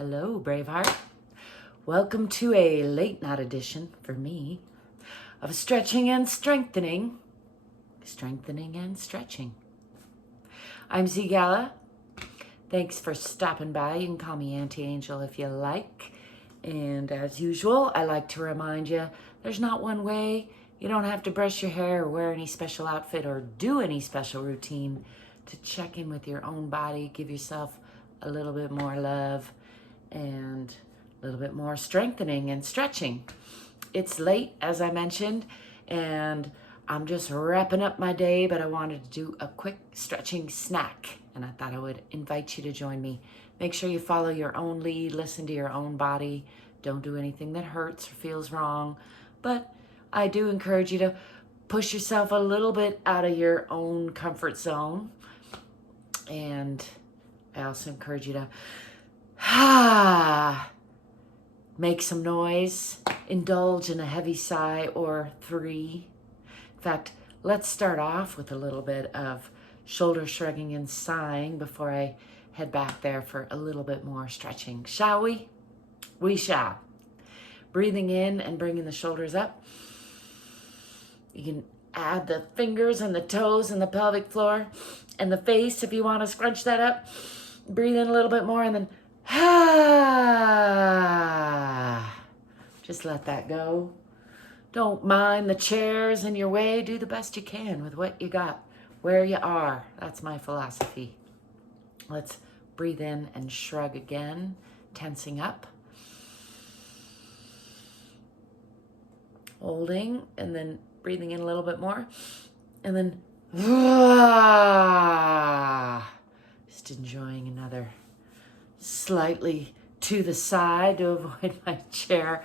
Hello, Braveheart. Welcome to a late night edition for me of stretching and strengthening. Strengthening and stretching. I'm ZGALA. Thanks for stopping by. You can call me Auntie Angel if you like. And as usual, I like to remind you, there's not one way. You don't have to brush your hair or wear any special outfit or do any special routine to check in with your own body. Give yourself a little bit more love and a little bit more strengthening and stretching. It's late, as I mentioned, and I'm just wrapping up my day, but I wanted to do a quick stretching snack, and I thought I would invite you to join me. Make sure you follow your own lead, listen to your own body. Don't do anything that hurts or feels wrong, but I do encourage you to push yourself a little bit out of your own comfort zone, and I also encourage you to make some noise, indulge in a heavy sigh or three. In fact, let's start off with a little bit of shoulder shrugging and sighing before I head back there for a little bit more stretching. Shall we? We shall. Breathing in and bringing the shoulders up. You can add the fingers and the toes and the pelvic floor and the face if you want to scrunch that up. Breathe in a little bit more and then just let that go. Don't mind the chairs in your way. Do the best you can with what you got, where you are. That's my philosophy. Let's breathe in and shrug again, tensing up. Holding and then breathing in a little bit more. And then just enjoying another slightly to the side to avoid my chair.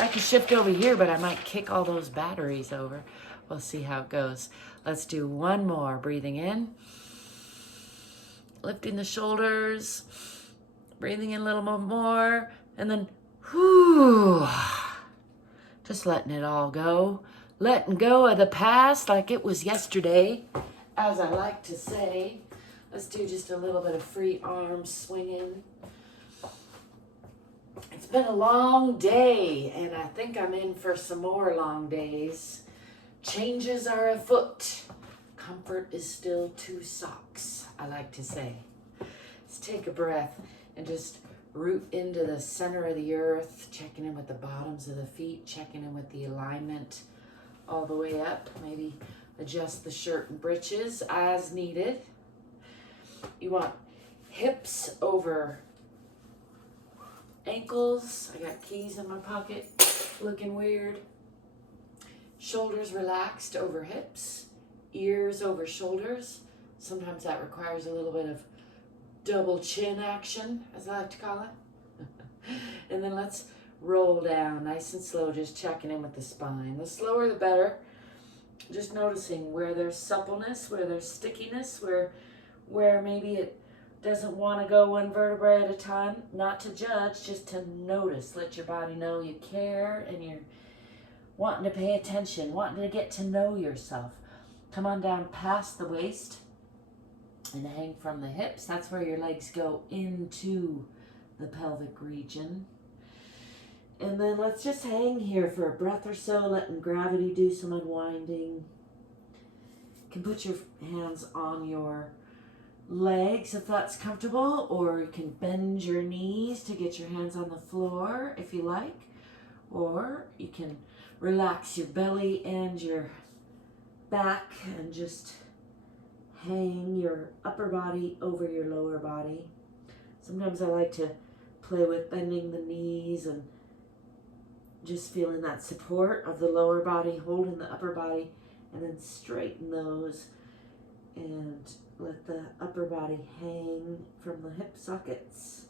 I could shift over here, but I might kick all those batteries over. We'll see how it goes. Let's do one more. Breathing in, lifting the shoulders, breathing in a little bit more, and then just letting it all go. Letting go of the past like it was yesterday, as I like to say. Let's do just a little bit of free arm swinging. It's been a long day, and I think I'm in for some more long days. Changes are afoot. Comfort is still 2 socks, I like to say. Let's take a breath and just root into the center of the earth, checking in with the bottoms of the feet, checking in with the alignment all the way up. Maybe adjust the shirt and breeches as needed. You want hips over ankles. I got keys in my pocket, looking weird. Shoulders relaxed over hips, ears over shoulders. Sometimes that requires a little bit of double chin action, as I like to call it. And then let's roll down nice and slow, just checking in with the spine. The slower the better. Just noticing where there's suppleness, where there's stickiness, where maybe it doesn't want to go one vertebrae at a time. Not to judge, just to notice. Let your body know you care and you're wanting to pay attention, wanting to get to know yourself. Come on down past the waist and hang from the hips. That's where your legs go into the pelvic region. And then let's just hang here for a breath or so, letting gravity do some unwinding. You can put your hands on your legs if that's comfortable, or you can bend your knees to get your hands on the floor if you like, or you can relax your belly and your back and just hang your upper body over your lower body. Sometimes I like to play with bending the knees and just feeling that support of the lower body, holding the upper body, and then straighten those and let the upper body hang from the hip sockets.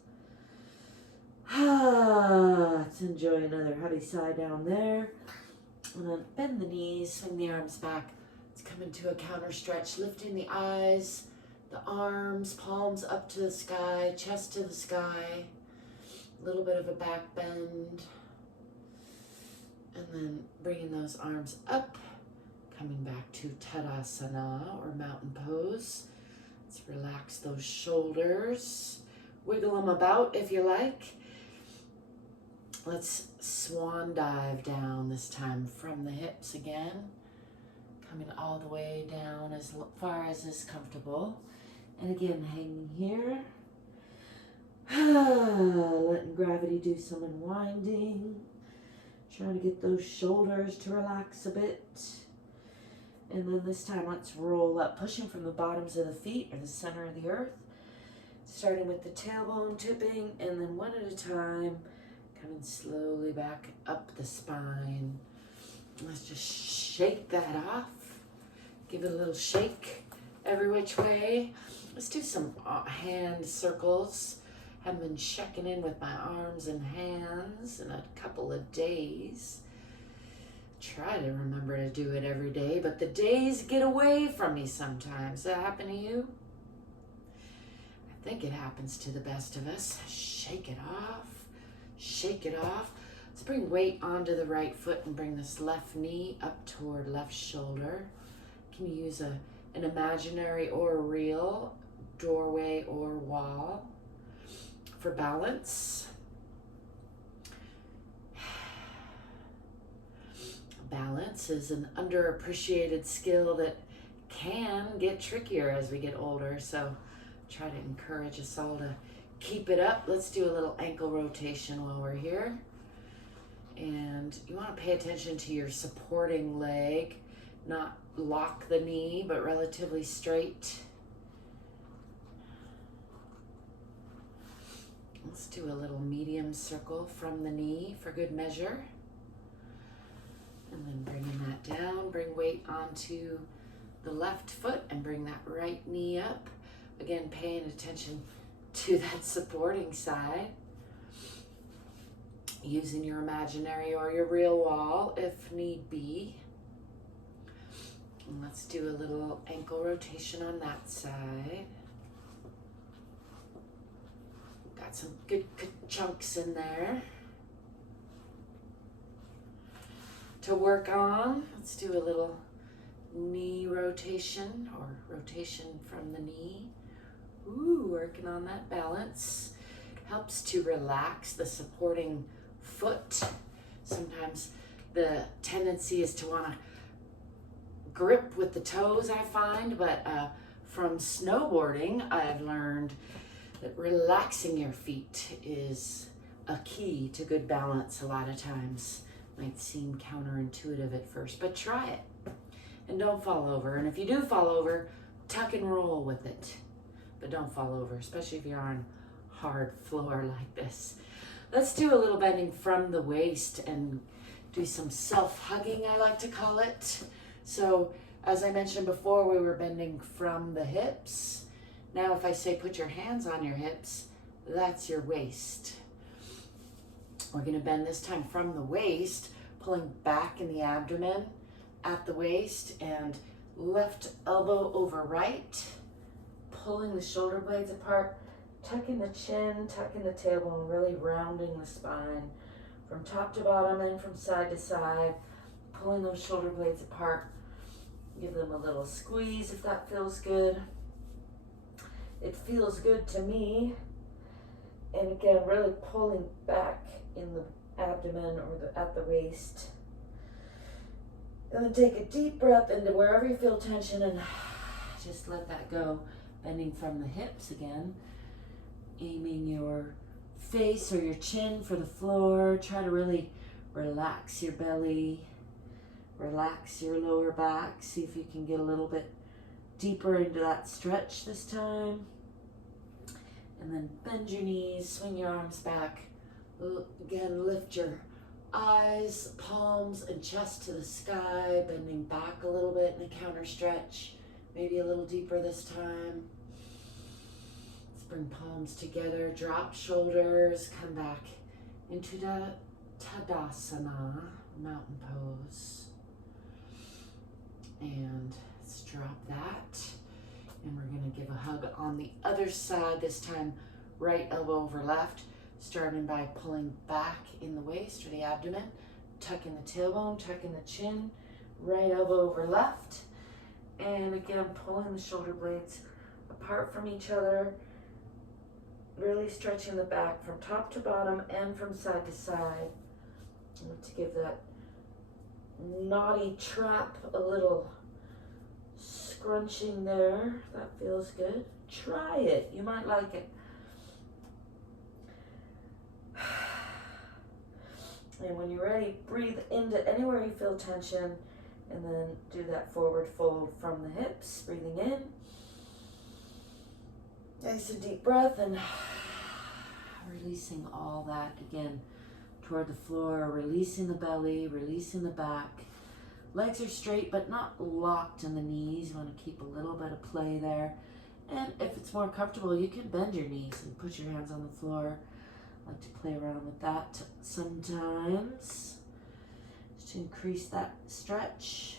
Let's enjoy another heavy sigh down there. And then bend the knees, swing the arms back. Let's come into a counter stretch, lifting the eyes, the arms, palms up to the sky, chest to the sky. A little bit of a back bend. And then bringing those arms up, coming back to Tadasana or mountain pose. Let's relax those shoulders. wiggle them about if you like. Let's swan dive down this time from the hips again, coming all the way down as far as is comfortable. And again, hanging here, letting gravity do some unwinding, trying to get those shoulders to relax a bit. And then this time, let's roll up, pushing from the bottoms of the feet or the center of the earth, starting with the tailbone tipping, and then one at a time, coming slowly back up the spine. Let's just shake that off. Give it a little shake every which way. Let's do some hand circles. Haven't been checking in with my arms and hands in a couple of days. Try to remember to do it every day, but the days get away from me sometimes. Does that happen to you? I think it happens to the best of us. Shake it off. Shake it off. Let's bring weight onto the right foot and bring this left knee up toward left shoulder. Can you use an imaginary or real doorway or wall for balance? Balance is an underappreciated skill that can get trickier as we get older, so try to encourage us all to keep it up. Let's do a little ankle rotation while we're here. And you want to pay attention to your supporting leg, not lock the knee, but relatively straight. Let's do a little medium circle from the knee for good measure. And then bringing that down, bring weight onto the left foot and bring that right knee up. Again, paying attention to that supporting side. Using your imaginary or your real wall if need be. And let's do a little ankle rotation on that side. Got some good chunks in there to work on. Let's do a little knee rotation or rotation from the knee. Ooh, working on that balance. Helps to relax the supporting foot. Sometimes the tendency is to want to grip with the toes, I find, but from snowboarding, I've learned that relaxing your feet is a key to good balance a lot of times. Might seem counterintuitive at first, but try it. And don't fall over. And if you do fall over, tuck and roll with it. But don't fall over, especially if you're on hard floor like this. Let's do a little bending from the waist and do some self-hugging, I like to call it. So as I mentioned before, we were bending from the hips. Now if I say put your hands on your hips, that's your waist. We're going to bend this time from the waist, pulling back in the abdomen at the waist, and left elbow over right, pulling the shoulder blades apart, tucking the chin, tucking the tailbone, really rounding the spine from top to bottom and from side to side, pulling those shoulder blades apart. Give them a little squeeze if that feels good. It feels good to me. And again, really pulling back in the abdomen or at the waist. And then take a deep breath into wherever you feel tension and just let that go. Bending from the hips again. Aiming your face or your chin for the floor. Try to really relax your belly. Relax your lower back. See if you can get a little bit deeper into that stretch this time. And then bend your knees, swing your arms back. Again, lift your eyes, palms, and chest to the sky, bending back a little bit in a counter stretch. Maybe a little deeper this time. Let's bring palms together, drop shoulders, come back into the Tadasana, mountain pose. And let's drop that. And we're going to give a hug on the other side, this time right elbow over left, starting by pulling back in the waist or the abdomen, tucking the tailbone, tucking the chin, right elbow over left. And again, pulling the shoulder blades apart from each other, Really stretching the back from top to bottom and from side to side. To give that knotty trap a little scrunching there. That feels good. Try it. You might like it. And when you're ready, breathe into anywhere you feel tension, and then do that forward fold from the hips, breathing in. Nice and deep breath, and releasing all that again toward the floor, releasing the belly, releasing the back. Legs are straight but not locked in the knees. You want to keep a little bit of play there. And if it's more comfortable, you can bend your knees and put your hands on the floor. I like to play around with that sometimes, just to increase that stretch.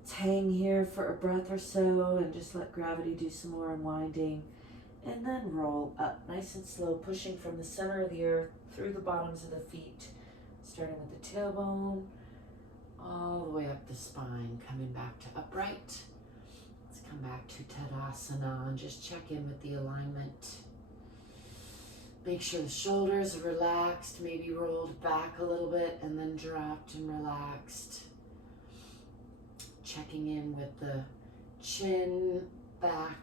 Let's hang here for a breath or so and just let gravity do some more unwinding. And then roll up nice and slow, pushing from the center of the earth through the bottoms of the feet, starting with the tailbone, all the way up the spine, coming back to upright. Let's come back to Tadasana and just check in with the alignment. Make sure the shoulders are relaxed, maybe rolled back a little bit and then dropped and relaxed. Checking in with the chin, back.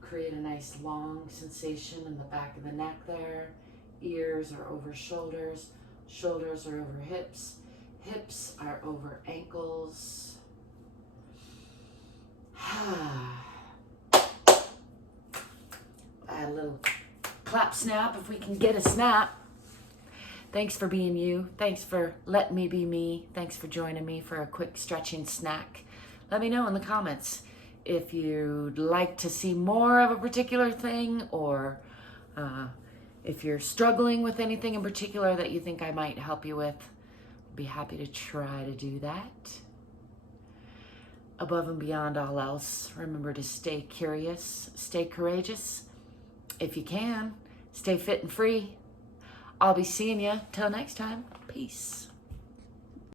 Create a nice long sensation in the back of the neck there. Ears are over shoulders. Shoulders are over hips. Hips are over ankles. Add a little clap snap if we can get a snap. Thanks for being you. Thanks for letting me be me. Thanks for joining me for a quick stretching snack. Let me know in the comments if you'd like to see more of a particular thing, or if you're struggling with anything in particular that you think I might help you with. I'd be happy to try to do that. Above and beyond all else, remember to stay curious, stay courageous. If you can, stay fit and free. I'll be seeing you. Till next time. Peace.